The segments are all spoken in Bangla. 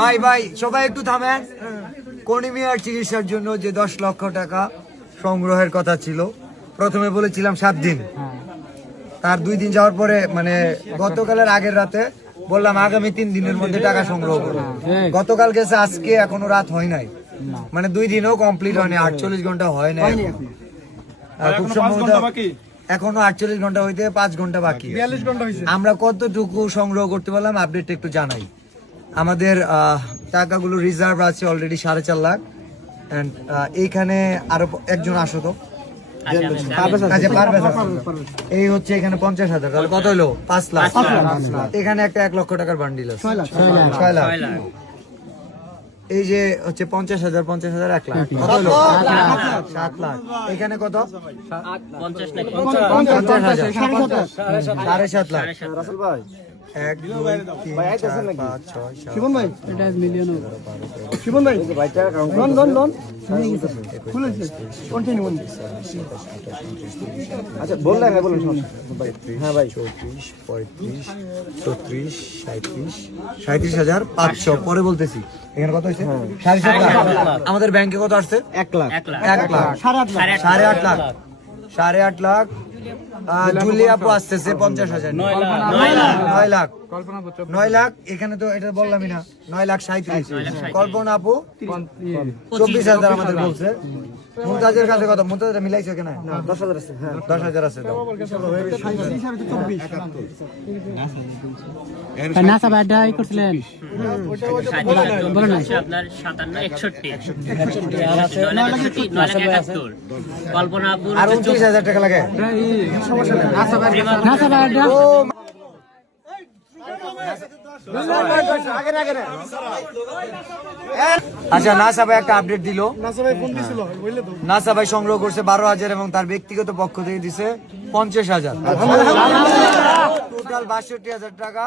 ভাই ভাই সবাই একটু থামেন। কনিমিয়ার চিকিৎসার জন্য যে 10 লক্ষ টাকা সংগ্রহের কথা ছিল, প্রথমে বলেছিলাম 7 দিন, তার 2 দিন যাওয়ার পরে মানে গতকালের আগের রাতে বললাম আগামী 3 দিনের মধ্যে টাকা সংগ্রহ করবো। গতকাল গেছে, আজকে এখনো রাত হয় নাই, মানে 2 দিনও কমপ্লিট হয়নি, 48 ঘন্টা হয় নাই। খুব সম্ভবত এখনো 48 ঘন্টা হইতে 5 ঘন্টা বাকি। আমরা কতটুকু সংগ্রহ করতে পারলাম আপডেট একটু জানাই। আমাদের টাকাগুলো রিজার্ভ আছে অলরেডি 4.5 লাখ। এন্ড এইখানে আরো একজন আসো তো, এই হচ্ছে এখানে 50,000, তাহলে কত হলো? 5 লাখ। এখানে একটা 1 লক্ষ টাকার বান্ডিল আছে, 6 লাখ। এই যে হচ্ছে 50,000 50,000 1 লাখ, কত হলো? 7 লাখ। এখানে কত? 50,000, 7.5 লাখ। 1 2 3 4 5 6 7 শিবন ভাই, এটা মিলিয়ন। শিবন ভাই লোন খুলেছে কন্টিনিউ। আচ্ছা বললেন না, বলুন। হ্যাঁ ভাই 34 35 36 37,500 পরে বলতেছি। এখানে কত হইছে? 7.5 লাখ। আমাদের ব্যাংকে কত আসছে? 1 লাখ। 1 লাখ 8.5 লাখ। 8.5 লাখ। জুলিয়া আপু আসতেছে 50,000, 9 লাখ। 9 লাখ। এখানে তো এটা বললামই না, 9 লাখ 37। কল্পনা আপু 24,000 আমাদের বলছে। মুমতাজের কাছে কত? মুমতাজের মিলাইছে কেন? 10,000 আছে। হ্যাঁ 10,000 আছে। দাও নাসা বাড্ডা করছিলেন বলেন আপনার 57 61 আর আছে 971। কল্পনা আপু আর 29,000 টাকা লাগে। নাসা বাড্ডা আচ্ছা, নাসা ভাই একটা আপডেট দিল। নাসা ভাই সংগ্রহ করছে 12,000 এবং তার ব্যক্তিগত পক্ষ থেকে দিছে 50,000। টোটাল 62,000 টাকা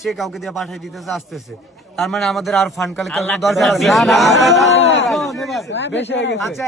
সে কাউকে দিয়ে পাঠিয়ে দিতেছে, আসতেছে। তার মানে আমাদের আর ফান্ড কালেক্ট করার দরকার আছে। আচ্ছা।